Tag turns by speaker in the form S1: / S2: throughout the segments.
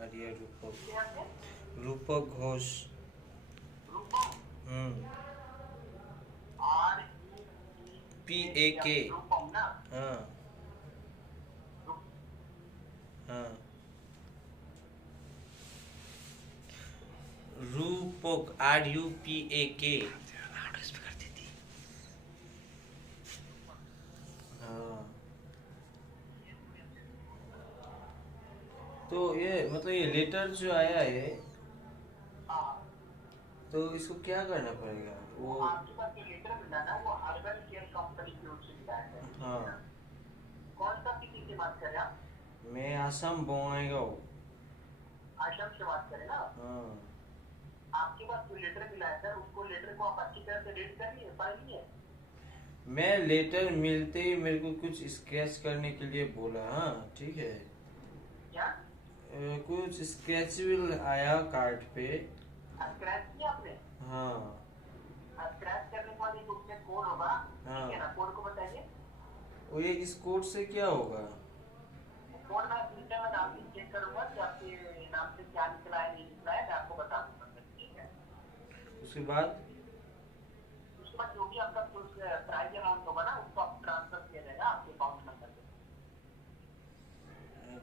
S1: আর ইয়ে রূপক
S2: কে আছে
S1: রূপক ঘোষ
S2: রূপম
S1: হুম
S2: R
S1: P A K
S2: Rupam না
S1: হ্যাঁ হ্যাঁ রূপক are you P A K तो ये मतलब ये लेटर जो आया है
S2: हाँ
S1: तो इसको क्या करना पड़ेगा? वो
S2: आपके पास जो लेटर मिला ना वो अर्बन केयर कंपनी की ओर से मिला है।
S1: हाँ
S2: कौन सा किसी से बात कर रहे हैं
S1: मैं आसाम बोंगाईगांव
S2: आश्रम से बात करें ना
S1: हाँ।
S2: आपके पास जो लेटर मिला है। सर उसको लेटर को आप अच्छी तरह से रीड कर लिए पढ़ लिए
S1: मैं लेटर मिलते ही मेरे को कुछ स्केच करने के लिए बोला हाँ ठीक है।
S2: क्या?
S1: कुछ स्केचेबल आया कार्ड पे। हाँ। हाँ।
S2: ठीक कोड को बताइए।
S1: वो ये इस कोड से क्या होगा?
S2: कोड मैं सिस्टम में के चेक करूँगा कि आपके नाम से क्या निकला है नहीं निकला है मैं आपको बता दूँगा ठीक है?
S1: उसके बाद?
S2: उसके बाद जो भी आपका प्राइस अमाउंट होगा ना उसको आप ट्रांसफ़र किया जाएगा आपके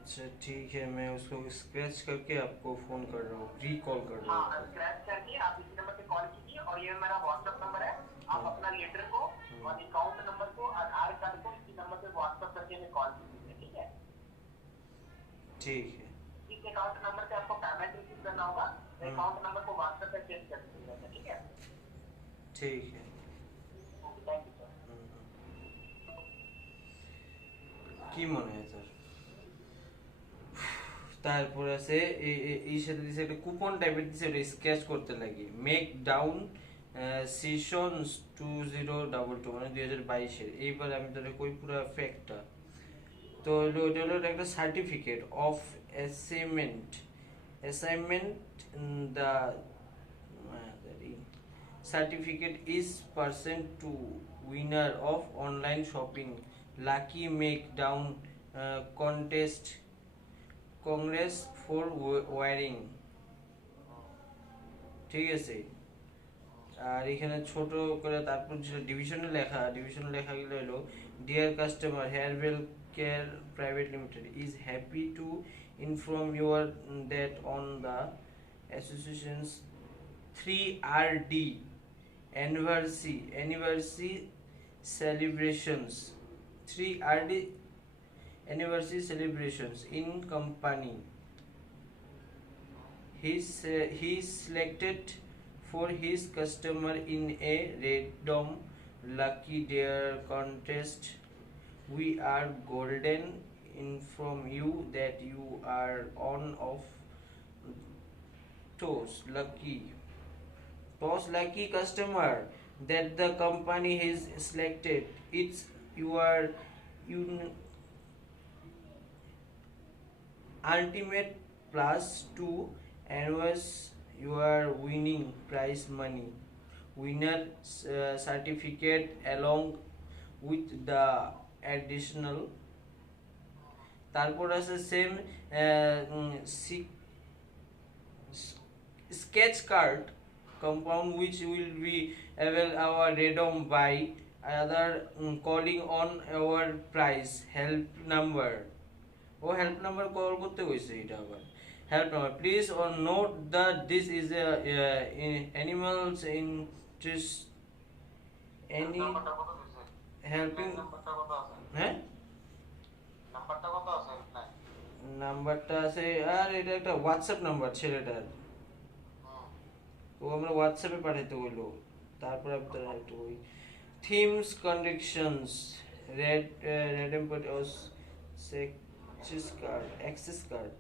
S1: अच्छा ठीक है मैं उसको स्क्रैच करके आपको फोन कर रहा हूँ रिकॉल कर रहा
S2: हाँ
S1: हूँ
S2: स्क्रैच करके आप इसी नंबर पे कॉल कीजिए और ये मेरा व्हाट्सएप नंबर है आप
S1: हाँ।
S2: अपना लेटर को और अकाउंट नंबर को आधार कार्ड को इसी नंबर पे व्हाट्सएप करके हमें कॉल कीजिए ठीक है
S1: ठीक है
S2: इस अकाउंट नंबर पे आपको पेमेंट रिसीव करना होगा
S1: हम्म।
S2: अकाउंट नंबर को व्हाट्सएप पे चेक कर दीजिएगा ठीक है
S1: ठीक है
S2: थैंक यू सर
S1: হুম, হুম। কি মনে হয় তোর তারপর আছে এই- সাথে দিছে একটা কুপন টাইপের দিছে ওটা স্কেচ করতে লাগি। Make down session two zero double two মানে দুই হাজার বাইশের। এইবার আমি তোর কই পুরো ফ্যাক্টটা তো হলো ওটা হলো একটা certificate of assignment assignment the certificate is percent to winner of online shopping lucky make down uh, contest for we- ঠিক আছে? আর এখানে ছোট করে তারপর যেটা ডিভিশনে লেখা ডিভিশনে লেখা গেলে হলো dear customer hairwell care private limited is happy to inform your that on the associations 3RD celebrations three R 3RD anniversary celebrations in company. He se- he selected for his customer in a random lucky dare contest. We are golden inform you that you are on of toes lucky. Toes lucky customer that the company has selected. It's your un- ultimate plus two and was you are winning prize money winner uh, certificate along with the additional তারপর আছে same sketch card compound which will be avail our redom by other mm, calling on our price help number ও help number call করতে কইছে এটা আবার। Help number please or note that this is animals interest any
S3: নাম্বারটা
S1: helping
S3: আছে?
S1: হ্যাঁ?
S3: নাম্বারটা আছে?
S1: আর এটা একটা হোয়াটসঅ্যাপ নাম্বার ছেলেটার। ও আমরা হোয়াটসঅ্যাপে পাঠাইতে হইল। তারপর আপনার একটু ওই themes conditions red red এম্পট access card access card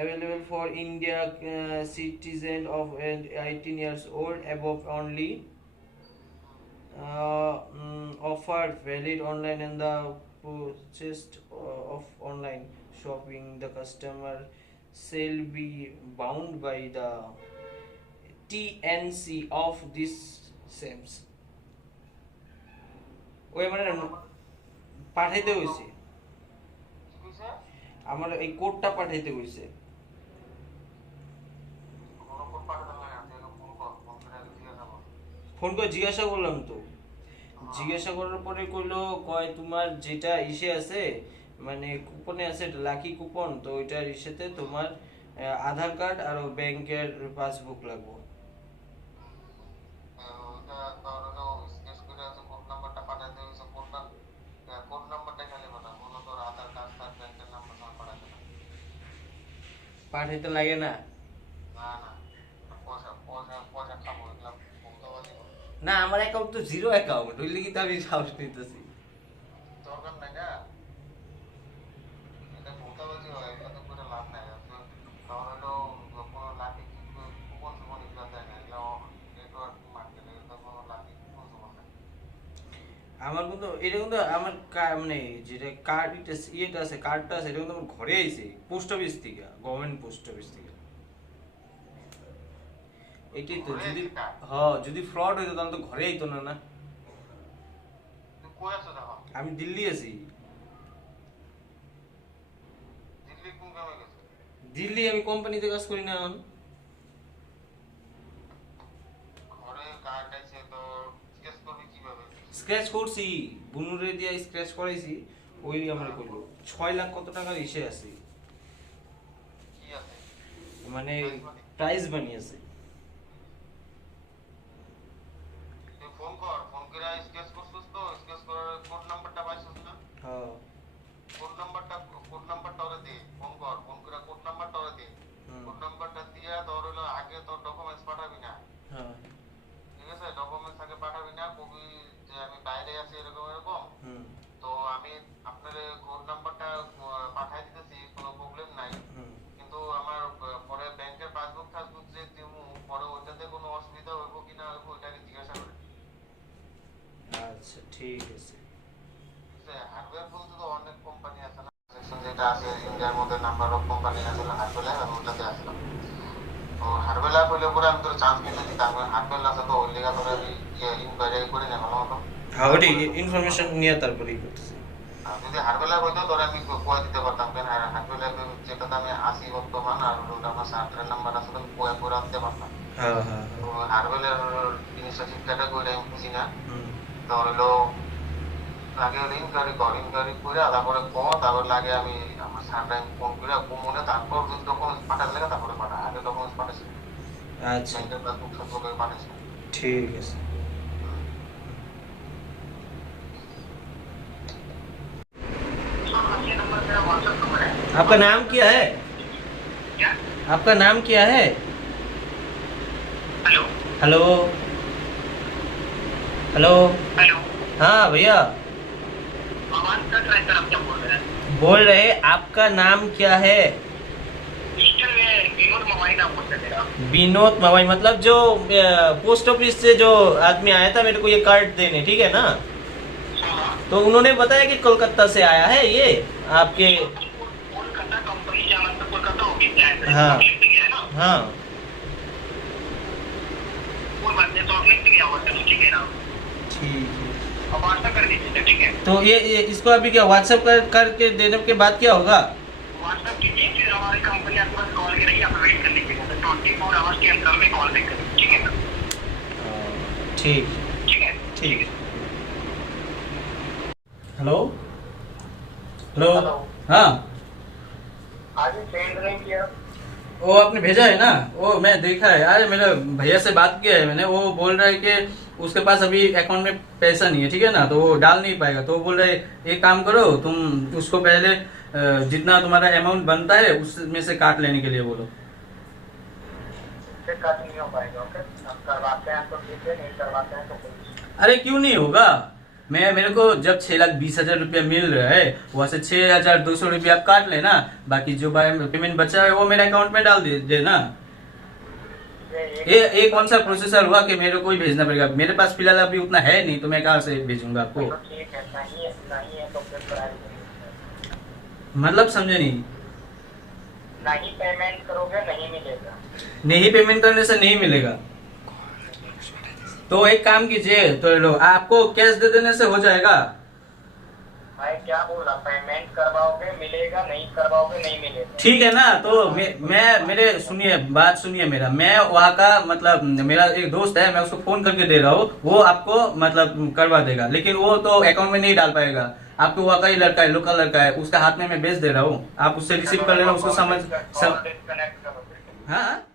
S1: available for India uh, citizen of uh, 18 years old above only uh, mm, offer valid online and the purchased uh, of online shopping the customer shall be bound by the TNC of this মানে পাঠাইতে হয়েছে আমার এই কোডটা পাঠাইতে কইছে
S3: phone করে জিজ্ঞাসা কর
S1: ফোন করে জিজ্ঞাসা করলাম তো। জিজ্ঞাসা করার পরে কইলো কয় তোমার যেটা ইসে আছে মানে কুপনে আছে লাকি কুপন তো ওইটার ইসেতে তোমার আধার কার্ড আর ব্যাংকের পাসবুক লাগবে
S3: ওইটা তোর হলো স্কেচ করে আছে কোড নাম্বারটা পাঠাতে হয়েছে কোডটা কোড নাম্বারটা খালি পাঠা কোনো তোর আধার কার্ড তার ব্যাংকের নাম্বার সব পাঠাতে না
S1: পাঠাইতে লাগে না।
S3: না
S1: আমার অ্যাকাউন্ট তো জিরো অ্যাকাউন্ট ওই লিগে তো আমি সাহস নিতেছি
S3: দরকার নাই না এটা ভুক্তবাদী হয় এগুলো তো করে লাভ নাই তোর হলো কোনো লাকি কুপন টুপন এগুলো দেয় না এগুলো নেটওয়ার্ক মার্কেট এগুলো তো কোনো লাকি কুপন টুপন নাই
S1: আমার কিন্তু এটা কিন্তু আমার মানে যেটা কার্ড ইয়েটা আছে কার্ডটা আছে এটা কিন্তু আমার ঘরে আইছে পোস্ট অফিস থেকে গভর্নমেন্ট পোস্ট অফিস থেকে। এটাই তো যদি হ যদি ফ্রড হইতো তাহলে তো ঘরে আইতো না না? আমি দিল্লি আছি।
S3: দিল্লি
S1: আমি কোম্পানিতে কাজ করি না এখন
S3: ঘরে কার্ড আছে তো স্কেচ করবি কীভাবে
S1: স্ক্র্যাচ করছি বুনুরে দিয়ে স্ক্র্যাচ করাইছি ওই আমরা করল ছয় লাখ কত টাকার ইসে আছে? মানে প্রাইস বানিয়েছে।
S3: ফোন কর ফোন করে করছিস তো স্কেচ করার কোড নাম্বারটা পাইছিস না?
S1: হ্যাঁ।
S3: কোড নাম্বারটা কোড নাম্বারটা ওরে দে ফোন কর ফোন করে কোড নাম্বারটা ওরে দে। কোড নাম্বারটা দিয়ে তোর হলো আগে তোর ডকুমেন্টস পাঠাবি না।
S1: হ্যাঁ।
S3: ঠিক আছে? ডকুমেন্টস আগে পাঠাবি না কবি যে আমি বাইরে আছি এরকম এরকম তো আমি আপনার কোড নাম্বারটা পাঠাই দিতেছি কোনো প্রবলেম নাই। কিন্তু আমার পরে ব্যাংকের পাসবুক টাসবুক যে দিমু পরে ওইটাতে কোনো অসুবিধা হইব কিনা হইব ওইটাকে জিজ্ঞাসা করে।
S1: আচ্ছা ঠিক আছে।
S3: হার্ডওয়্যার বলতে তো অনেক কোম্পানি আছে না যেটা আছে ইন্ডিয়ার মধ্যে নাম্বার অফ কোম্পানি আছে হার্ডওয়্যার আমি ওটাতে আসলাম তো হার্ডওয়্যার হইলে পরে আমি তোর চান্স পেতে দিতাম হার্ডওয়্যার আছে তো ওই লেগে তোর আমি ইনকোয়ারি করে ভালো
S1: হ্যাঁ ওটাই ইনফরমেশন নিয়ে তারপরেই করতেছি।
S3: যদি হার্ডওয়্যার হইতো তোর আমি কয়ে দিতে পারতাম। কেন? হার্ডওয়্যার যেটাতে আমি আসি বর্তমান আর ওটা আমার সার্টারের নাম্বার আছে তো করে আনতে পারতাম।
S1: হ্যাঁ হ্যাঁ
S3: তো জিনিসটা ঠিক ক্যাটাগরি আমি বুঝি না। তো হলো আগে হলো ইনকোয়ারি কর ইনকোয়ারি করে তারপরে ক তারপর লাগে আমি আমার সারটা আমি ফোন করে তারপর যদি ডকুমেন্টস পাঠাতে লাগে তারপরে পাঠা আগে ডকুমেন্টস
S1: আচ্ছা।
S3: সম্পর্কে
S1: ঠিক আছে। आपका नाम क्या है?
S2: क्या?
S1: आपका नाम क्या है?
S2: हेलो।
S1: हेलो। हेलो।
S2: हेलो।
S1: हाँ भैया।
S2: बोल रहे हैं?
S1: आपका नाम क्या है?
S2: हैं
S1: विनोद मवाई मतलब जो पोस्ट ऑफ़िस से जो आदमी आया था मेरे को ये कार्ड देने ठीक है ना?
S2: हाँ।
S1: तो उन्होंने बताया कि कोलकाता से आया है ये आपके
S2: कोलकाता कंपनी जाना तो कोलकाता ऑफ़िस से आया था
S1: हाँ।
S2: है। तो ठीक है
S1: तो ये, ये इसको अभी क्या व्हाट्सएप कर करके देने के बाद क्या होगा?
S2: व्हाट्सएप कीजिए फिर हमारी कंपनी आपके पास कॉल करेगी आप वेट कर लीजिएगा ट्वेंटी फोर आवर्स के अंदर में कॉल बैक करेगी ठीक। है?
S1: ठीक।
S2: ठीक है।
S1: है हेलो हेलो। हाँ।
S2: आज सेंड नहीं किया
S1: वो आपने भेजा है ना? वो मैं देखा है अरे मेरे भैया से बात किया है मैंने वो बोल रहा है कि उसके पास अभी अकाउंट में पैसा नहीं है ठीक है ना? तो वो डाल नहीं पाएगा। तो वो बोल रहे एक काम करो तुम उसको पहले जितना तुम्हारा अमाउंट बनता है उसमें से काट लेने के लिए बोलो।
S2: कट नहीं हो पाएगा ओके? करवाते हैं तो ठीक है नहीं करवाते हैं तो
S1: अरे क्यों नहीं होगा? मैं मेरे को जब छह लाख बीस हज़ार रुपया मिल रहा है वहाँ से छह हज़ार दो सौ रुपया आप काट लेना बाकी जो पेमेंट बचा है वो मेरे अकाउंट में डाल दे देना।
S2: ये
S1: ये एक कौन सा प्रोसेसर हुआ कि मेरे को ही भेजना पड़ेगा। मेरे पास फ़िलहाल अभी उतना है नहीं तो मैं कहाँ से भेजूँगा आपको?
S2: है तो
S1: मतलब समझे नहीं।
S2: नहीं पेमेंट करोगे नहीं मिलेगा।
S1: नहीं पेमेंट करने से नहीं मिलेगा। तो एक काम कीजिए तो लो आपको कैश दे देने से हो जाएगा।
S4: मैं क्या बोल रहा? पेमेंट करवाओगे मिलेगा नहीं करवाओगे नहीं मिलेगा।
S5: ठीक है ना? तो मैं, मैं मेरे सुनिए बात सुनिए मेरा। मैं वहाँ का मतलब मेरा एक दोस्त है मैं उसको फ़ोन करके दे रहा हूँ वो आपको मतलब करवा देगा। लेकिन वो तो अकाउंट में नहीं डाल पाएगा। आपको वहाँ का ही लड़का है लोकल लड़का है उसका हाथ में मैं भेज दे रहा हूँ। आप उससे रिसीव कर लेना उसको समझ सम,
S4: डिस्कनेक्ट
S5: हाँ।